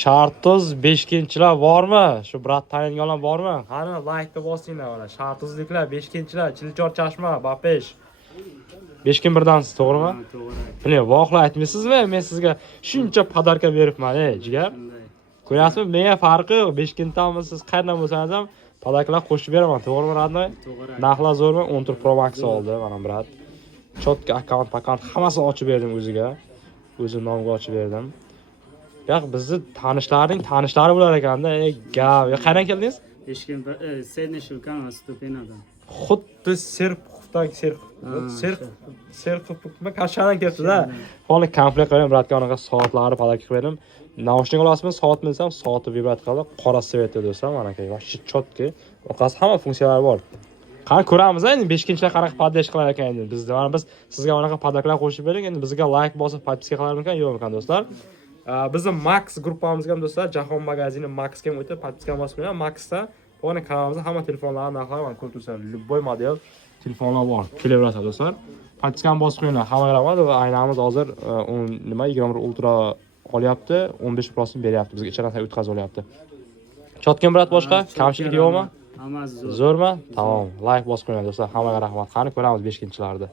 Shartuz 5-chilar bormi? Shu brat tayinganlar bormi? Qani like bosinglar mana. Shartuzliklar 5-chilar, Chilchor Chashma, Bapesh. 5 birdansiz, to'g'rimi? To'g'ri. Biling, voqla aytmaysizmi? Men sizga shuncha podarka beribman, jigar. Ko'ryapsizmi? Menga farqi yo'q. 5-tami siz qayerdan bo'lsangiz ham podarkalar qo'shib beraman, to'g'rimi, radnoy? To'g'ri. Narxlar zo'rmi? 14 Pro Max oldi mana brat. Chotka akkaunt hammasini ochib berdim o'ziga. O'zim nomga ochib berdim. Yo'q, bizni tanishlari bo'lar ekanda. Gap. Qayerdan keldingiz? Sredniy Shulkano Stupinadan. Xuddi Serqupma Kashadan kelibdi-da. Hozir komplekt qilib bratga anaqa soatlari podarka qildim. Naushnik olasizmi? Soatni desam, soati vibrat qiladi. Qora svetda desam, mana kerak. Vosh chotki. Orqasi hamma funksiyalari bor. Qani ko'ramiz endi 5-chilar qanaqa poddesh qilar ekan endi. Biz sizga anaqa podarkalar qo'shib bering. Endi bizga like bosib, podpiska qilarmikan, yo'qmikan do'stlar? Bizning Max gruppamizga ham do'stlar, Jahon magazini Maxga ham o'tib, podpiska bosib qo'ying. Maxda bo'g'ini kanalimizda hamma telefonlarning narxlari mana ko'rib turibsizlar. Любой model telefonlar bor. Kelaverasiz do'stlar. Podpiskani bosib qo'yinglar. Hammaga rahmat. Va aynamiz hozir 21 Ultra olyapti, 15 Pro'sini beryapti. Bizga icharidan o'tkazib olyapti. Chotgan brat boshqa? Kamchilik yo'qmi? Hammasi zo'r. Zo'rmi? Tamom. Like bosib qo'yinglar do'stlar. Hammaga rahmat. Qani ko'ramiz 5-chilarda.